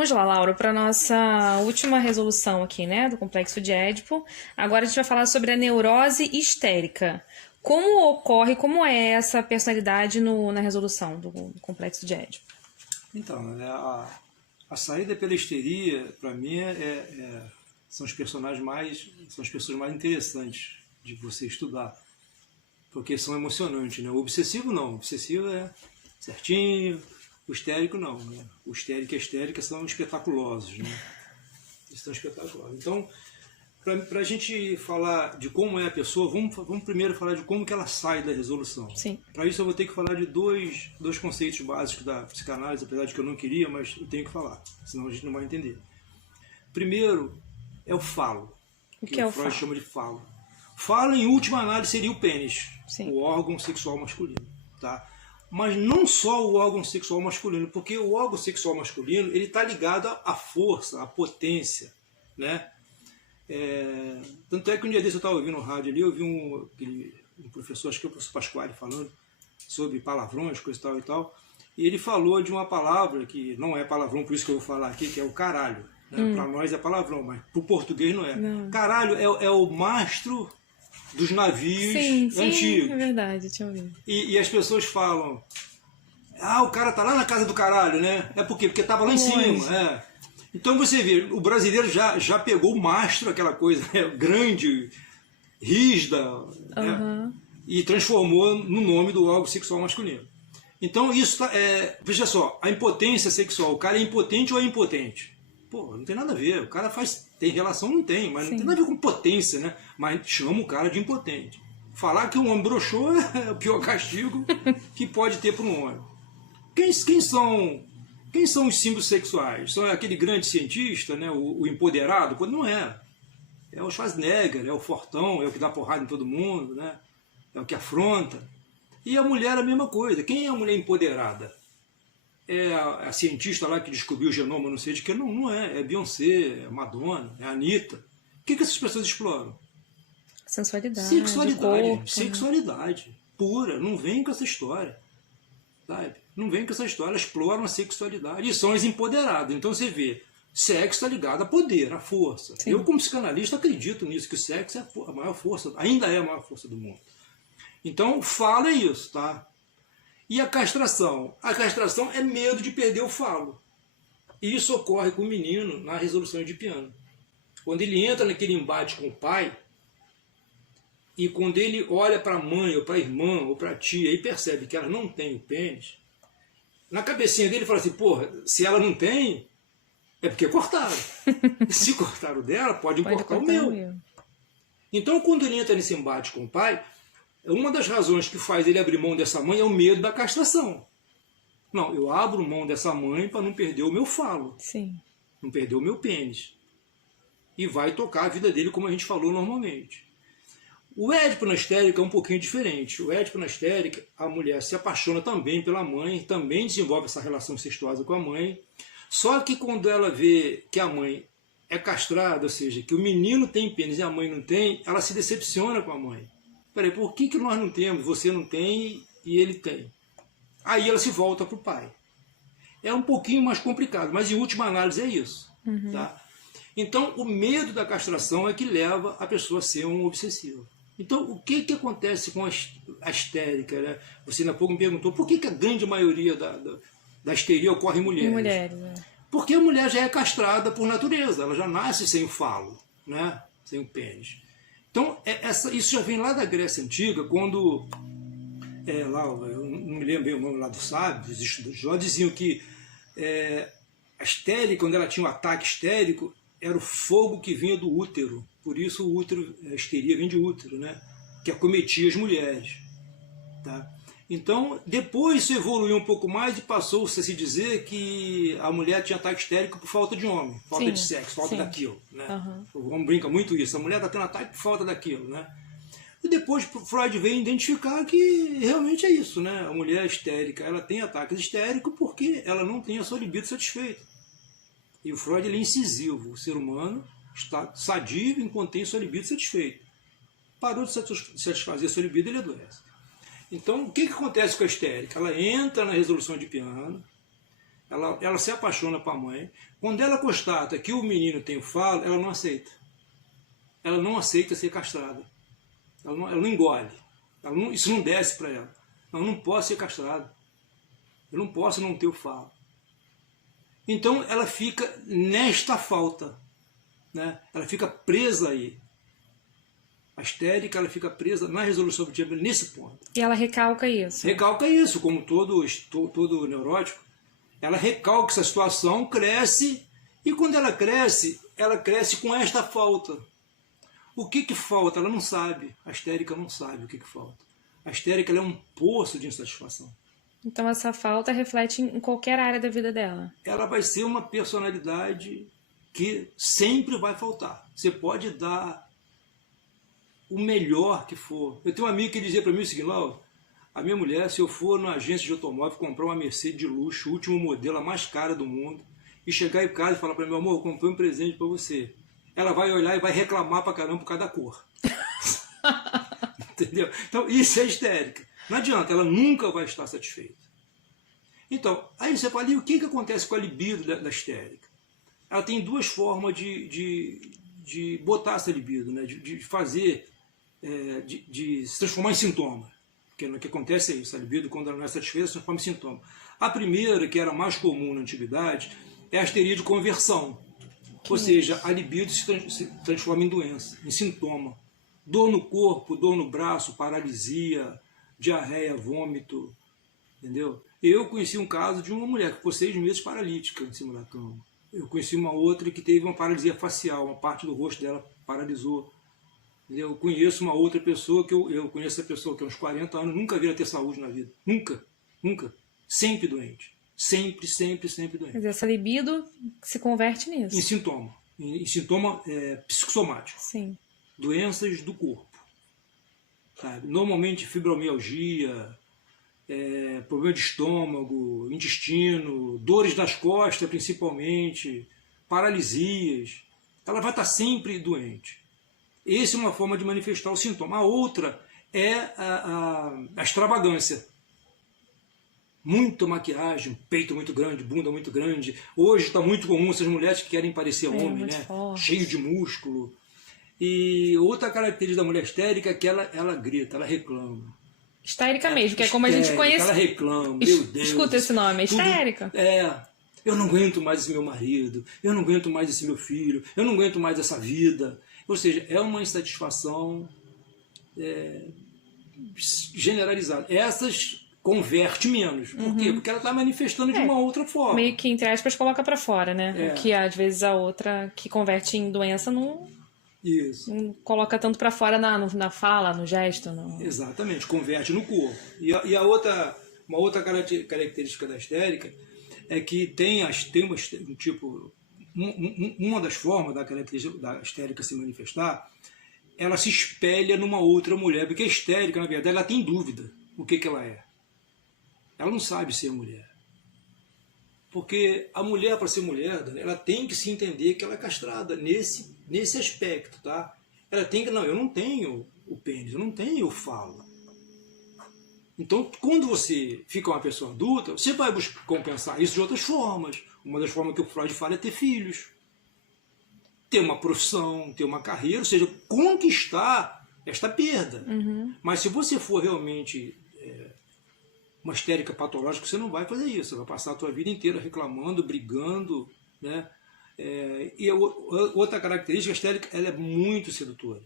vamos lá, Laura, para a nossa última resolução aqui, né, do Complexo de Édipo. Agora a gente vai falar sobre a neurose histérica. Como ocorre, como é essa personalidade na resolução do Complexo de Édipo? Então, a saída pela histeria, para mim, são as pessoas mais interessantes de você estudar, porque são emocionantes, né? O obsessivo não, o obsessivo é certinho, o histérico não, né? O histérico e a histérica são espetaculosos, né? Eles são espetaculosos. Então, para a gente falar de como é a pessoa, vamos primeiro falar de como que ela sai da resolução. Para isso eu vou ter que falar de dois conceitos básicos da psicanálise, apesar de que eu não queria, mas eu tenho que falar, senão a gente não vai entender. Primeiro é o falo, que o Freud chama de falo. Falo, em última análise, seria o pênis, o órgão sexual masculino, tá? Mas não só o órgão sexual masculino, porque o órgão sexual masculino ele está ligado à força, à potência, né? Tanto é que um dia desse eu estava ouvindo no rádio ali, eu vi um professor, acho que é o professor Pasquale, falando sobre palavrões, coisa e tal, e ele falou de uma palavra que não é palavrão, por isso que eu vou falar aqui, que é o caralho. Né? Para nós é palavrão, mas para o português não é. Não. Caralho é o mastro dos navios antigos. Sim, é verdade, deixa eu ver. E as pessoas falam, o cara tá lá na casa do caralho, né? É por quê? Porque tava lá em cima, Então você vê, o brasileiro já pegou o mastro, aquela coisa grande, rígida, né? E transformou no nome do órgão sexual masculino. Então isso veja só, a impotência sexual, o cara é impotente ou é impotente? Pô, não tem nada a ver, o cara tem relação, não tem, mas não tem nada a ver com potência, né? Mas chama o cara de impotente. Falar que um homem broxou é o pior castigo que pode ter para um homem. Quem são os símbolos sexuais? São aquele grande cientista, né? O empoderado? Pô, não é. É o Schwarzenegger, é o fortão, é o que dá porrada em todo mundo, né? É o que afronta. E a mulher a mesma coisa. Quem é a mulher empoderada? É a cientista lá que descobriu o genoma, não sei de que, não é. É Beyoncé, é Madonna, é a Anitta. O que essas pessoas exploram? Sensualidade. Sexualidade pura. Não vem com essa história. Sabe? Não vem com essa história. Elas exploram a sexualidade. E são as empoderadas. Então você vê, sexo está ligado a poder, a força. Sim. Eu, como psicanalista, acredito nisso, que o sexo é a maior força, ainda é a maior força do mundo. Então, falo é isso, tá? E a castração? A castração é medo de perder o falo. E isso ocorre com o menino na resolução de piano. Quando ele entra naquele embate com o pai, e quando ele olha para a mãe, ou para a irmã, ou para a tia, e percebe que ela não tem o pênis, na cabecinha dele fala assim, porra, se ela não tem, é porque cortaram. Se cortaram dela, pode cortar o meu. Então, quando ele entra nesse embate com o pai, uma das razões que faz ele abrir mão dessa mãe é o medo da castração. Não, eu abro mão dessa mãe para não perder o meu falo. Sim. Não perder o meu pênis. E vai tocar a vida dele como a gente falou normalmente. O Édipo na histérica é um pouquinho diferente. O Édipo na histérica, a mulher se apaixona também pela mãe, também desenvolve essa relação incestuosa com a mãe. Só que quando ela vê que a mãe é castrada, ou seja, que o menino tem pênis e a mãe não tem, ela se decepciona com a mãe. Peraí, por que nós não temos? Você não tem e ele tem. Aí ela se volta para o pai. É um pouquinho mais complicado, mas em última análise é isso. Tá? Então, o medo da castração é que leva a pessoa a ser um obsessivo. Então, o que acontece com a histérica? Né? Você ainda há pouco me perguntou por que a grande maioria da histeria ocorre em mulheres? Porque a mulher já é castrada por natureza, ela já nasce sem o falo, né? Sem o pênis. Então, isso já vem lá da Grécia Antiga, quando, lá, eu não me lembro bem o nome lá dos sábios, dos estudiosos, já diziam que a histérica, quando ela tinha um ataque histérico, era o fogo que vinha do útero. Por isso o útero, a histeria vem de útero, né? Que acometia as mulheres. Tá? Então, depois isso evoluiu um pouco mais e passou-se a se dizer que a mulher tinha ataque histérico por falta de homem, falta de sexo, falta daquilo. Né? O homem brinca muito isso, a mulher está tendo ataque por falta daquilo. Né? E depois Freud veio identificar que realmente é isso. Né? A mulher histérica ela tem ataques histéricos porque ela não tem a sua libido satisfeita. E o Freud ele é incisivo, o ser humano está sadio enquanto tem sua libido satisfeita. Parou de satisfazer a sua libido, ele adoece. Então, o que acontece com a histérica? Ela entra na resolução de piano Ela se apaixona para a mãe. Quando ela constata que o menino tem o falo, ela não aceita. Ela não aceita ser castrada. Ela não engole. Isso não desce para ela. Eu não posso ser castrada. Eu não posso não ter o falo. Então ela fica nesta falta. Né? Ela fica presa aí. A histérica, ela fica presa na resolução objetiva nesse ponto. E ela recalca isso. Recalca isso, como todo neurótico. Ela recalca essa situação, cresce, e quando ela cresce com esta falta. O que falta? Ela não sabe. A histérica não sabe o que falta. A histérica ela é um poço de insatisfação. Então essa falta reflete em qualquer área da vida dela. Ela vai ser uma personalidade que sempre vai faltar. Você pode dar o melhor que for. Eu tenho um amigo que dizia para mim o seguinte: Lauro, a minha mulher, se eu for numa agência de automóvel comprar uma Mercedes de luxo, último modelo, a mais cara do mundo, e chegar em casa e falar para mim, meu amor, eu comprei um presente para você, ela vai olhar e vai reclamar pra caramba por causa da cor. Entendeu? Então isso é histérica. Não adianta, ela nunca vai estar satisfeita. Então, aí você fala, e o que acontece com a libido da histérica? Ela tem duas formas de botar essa libido, né? de fazer, de se transformar em sintoma. Porque o que acontece é isso, a libido, quando ela não é satisfeita, se transforma em sintoma. A primeira, que era mais comum na antiguidade, é a histeria de conversão. Ou seja, a libido se transforma em doença, em sintoma. Dor no corpo, dor no braço, paralisia, diarreia, vômito, entendeu? Eu conheci um caso de uma mulher que ficou 6 meses paralítica em cima da cama. Eu conheci uma outra que teve uma paralisia facial, uma parte do rosto dela paralisou. Eu conheço uma outra pessoa, eu conheço essa pessoa que há uns 40 anos nunca viu ela ter saúde na vida. Nunca, nunca. Sempre doente. Sempre, sempre, sempre doente. Mas essa libido se converte nisso. Em sintoma. Em sintoma psicossomático. Sim. Doenças do corpo. Sabe? Normalmente fibromialgia, problema de estômago, intestino, dores das costas principalmente, paralisias. Ela vai estar sempre doente. Essa é uma forma de manifestar o sintoma. A outra é a extravagância. Muita maquiagem, peito muito grande, bunda muito grande. Hoje está muito comum essas mulheres que querem parecer homem, né? Forte. Cheio de músculo. E outra característica da mulher histérica é que ela grita, ela reclama. Histérica mesmo, que é como a gente conhece. Ela reclama, meu Deus. Escuta esse nome, é histérica. Eu não aguento mais esse meu marido, eu não aguento mais esse meu filho, eu não aguento mais essa vida. Ou seja, é uma insatisfação generalizada. Essas converte menos. Por quê? Porque ela está manifestando de uma outra forma. Meio que, entre aspas, coloca pra fora, né? O que às vezes a outra que converte em doença não coloca tanto pra fora na fala, no gesto. Exatamente, converte no corpo. E uma outra característica da histérica é que tem um tipo... Uma das formas da característica da histérica se manifestar, ela se espelha numa outra mulher, porque a histérica, na verdade, ela tem dúvida o que ela é. Ela não sabe ser mulher. Porque a mulher, para ser mulher, ela tem que se entender que ela é castrada nesse aspecto, tá? Ela tem que, não, eu não tenho o pênis, eu não tenho o falo. Então, quando você fica uma pessoa adulta, você vai compensar isso de outras formas. Uma das formas que o Freud fala é ter filhos, ter uma profissão, ter uma carreira, ou seja, conquistar esta perda. Mas se você for realmente uma histérica patológica, você não vai fazer isso. Você vai passar a sua vida inteira reclamando, brigando, né? E outra característica, a histérica, ela é muito sedutora.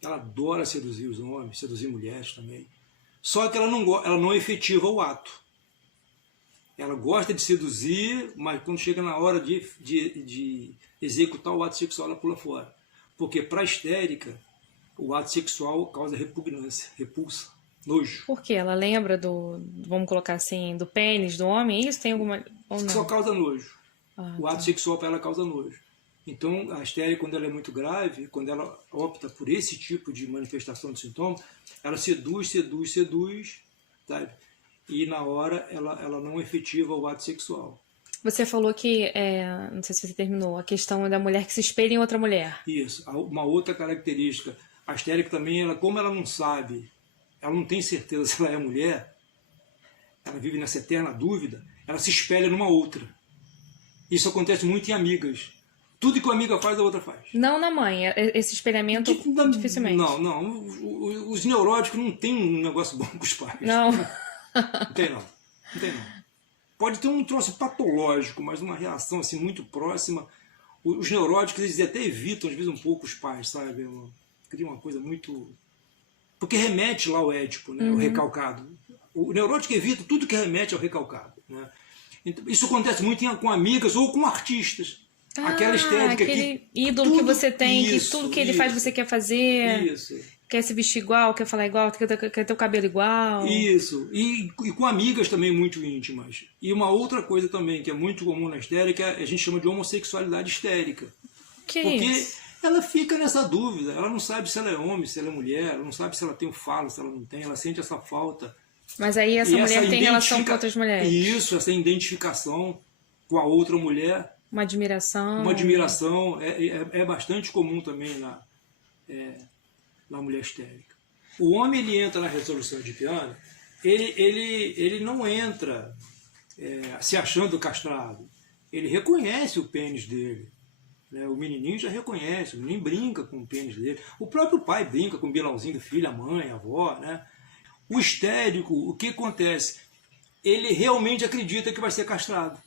Ela adora seduzir os homens, seduzir mulheres também. Só que ela não efetiva o ato. Ela gosta de seduzir, mas quando chega na hora de executar o ato sexual, ela pula fora. Porque para a histérica, o ato sexual causa repugnância, repulsa, nojo. Por quê? Ela lembra vamos colocar assim, do pênis do homem? Isso tem alguma... ou não? Só causa nojo. O ato sexual para ela causa nojo. Então, a histérica, quando ela é muito grave, quando ela opta por esse tipo de manifestação de sintoma, ela seduz, sabe? E na hora ela não efetiva o ato sexual. Você falou que, não sei se você terminou, a questão da mulher que se espelha em outra mulher. Isso. Uma outra característica, a histérica também, como ela não sabe, ela não tem certeza se ela é mulher, ela vive nessa eterna dúvida, ela se espelha numa outra. Isso acontece muito em amigas. Tudo que uma amiga faz, a outra faz. Não na mãe, esse espelhamento dificilmente. Não. Os neuróticos não têm um negócio bom com os pais. Não. Não tem não. Pode ter um troço patológico, mas uma reação assim muito próxima. Os neuróticos, eles até evitam, às vezes, um pouco os pais, sabe? Cria uma coisa muito... Porque remete lá ao Édipo, né? O recalcado. O neurótico evita tudo que remete ao recalcado, né? Então, isso acontece muito com amigas ou com artistas. Aquela estética aquele ídolo tudo, que você tem, que tudo que ele faz você quer fazer. Isso. Quer se vestir igual, quer falar igual, quer ter o cabelo igual. Isso. E com amigas também muito íntimas. E uma outra coisa também que é muito comum na histérica, a gente chama de homossexualidade histérica. Porque isso? Ela fica nessa dúvida. Ela não sabe se ela é homem, se ela é mulher. Ela não sabe se ela tem um falo, se ela não tem. Ela sente essa falta. Mas aí essa mulher tem relação com outras mulheres. Isso, essa identificação com a outra mulher. Uma admiração. Uma admiração. É bastante comum também na mulher histérica. O homem, ele entra na resolução edipiana, ele não entra se achando castrado. Ele reconhece o pênis dele. Né? O menininho já reconhece, o menino brinca com o pênis dele. O próprio pai brinca com o bilauzinho do filho, a mãe, a avó. Né? O histérico, o que acontece? Ele realmente acredita que vai ser castrado.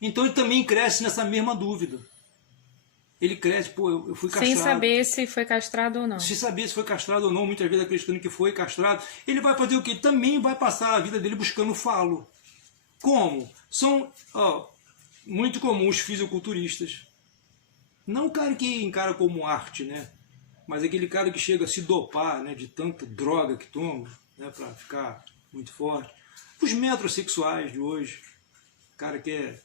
Então ele também cresce nessa mesma dúvida. Ele cresce, eu fui castrado. Sem saber se foi castrado ou não. Sem saber se foi castrado ou não, muitas vezes acreditando que foi castrado. Ele vai fazer o quê? Ele também vai passar a vida dele buscando falo. Como? São muito comuns fisiculturistas. Não o cara que encara como arte, né? Mas aquele cara que chega a se dopar, né, de tanta droga que toma, né, para ficar muito forte. Os metrosexuais de hoje, o cara quer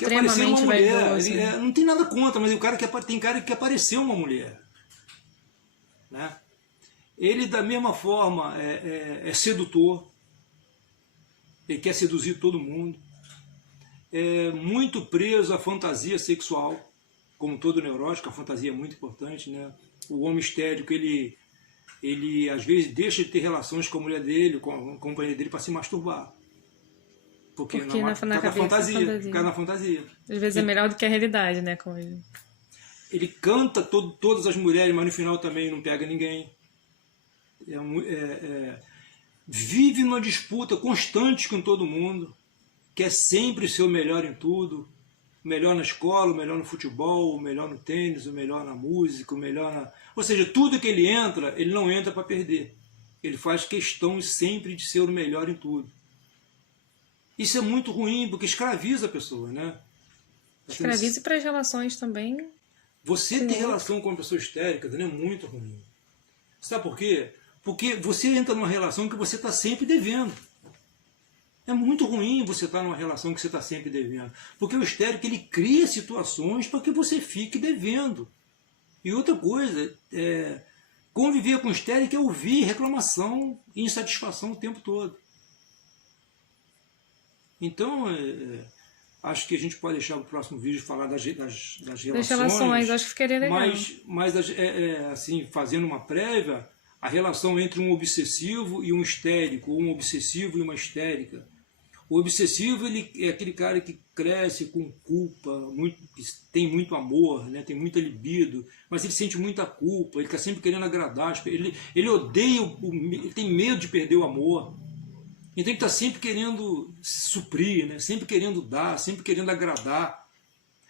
parecer uma mulher. Não tem nada contra, mas tem cara que quer parecer uma mulher. Né? Ele, da mesma forma, é sedutor. Ele quer seduzir todo mundo. É muito preso à fantasia sexual. Como todo neurótico, a fantasia é muito importante. Né? O homem histérico, ele às vezes deixa de ter relações com a mulher dele, com a companheira dele, para se masturbar. Porque na fantasia. Às vezes é melhor do que a realidade, né? Ele canta todas as mulheres, mas no final também não pega ninguém. Vive numa disputa constante com todo mundo. Quer sempre ser o melhor em tudo. O melhor na escola, o melhor no futebol, o melhor no tênis, o melhor na música, o melhor na... Ou seja, tudo que ele entra, ele não entra para perder. Ele faz questão sempre de ser o melhor em tudo. Isso é muito ruim, porque escraviza a pessoa, né? Escraviza para as relações também. Você ter relação com uma pessoa histérica é muito ruim. Sabe por quê? Porque você entra numa relação que você está sempre devendo. É muito ruim você estar numa relação que você está sempre devendo. Porque o histérico, ele cria situações para que você fique devendo. E outra coisa, conviver com o histérico é ouvir reclamação e insatisfação o tempo todo. Então, acho que a gente pode deixar o próximo vídeo falar das relações. Das relações, acho que ficaria legal. Mas assim, fazendo uma prévia, a relação entre um obsessivo e um histérico, ou um obsessivo e uma histérica. O obsessivo, ele é aquele cara que cresce com culpa, que tem muito amor, né, tem muita libido, mas ele sente muita culpa, ele está sempre querendo agradar, ele odeia, ele tem medo de perder o amor. Então ele está sempre querendo suprir, né? Sempre querendo dar, sempre querendo agradar.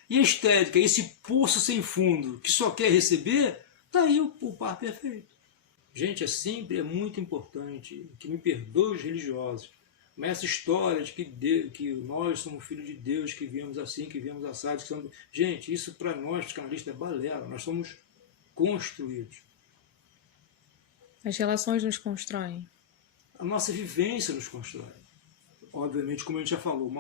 E a histérica, esse poço sem fundo, que só quer receber, está aí o par perfeito. Gente, é muito importante, que me perdoe os religiosos, mas essa história de que nós somos filhos de Deus, que viemos assim, que viemos assados, gente, isso para nós, psicanalistas, é balela. Nós somos construídos. As relações nos constroem. A nossa vivência nos constrói. Obviamente, como a gente já falou,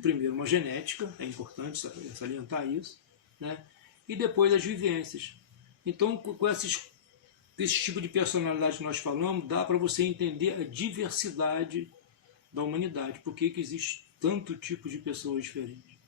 primeiro uma genética, é importante salientar isso, né? E depois as vivências. Então, com esse tipo de personalidade que nós falamos, dá para você entender a diversidade da humanidade. Por que existe tanto tipo de pessoas diferentes.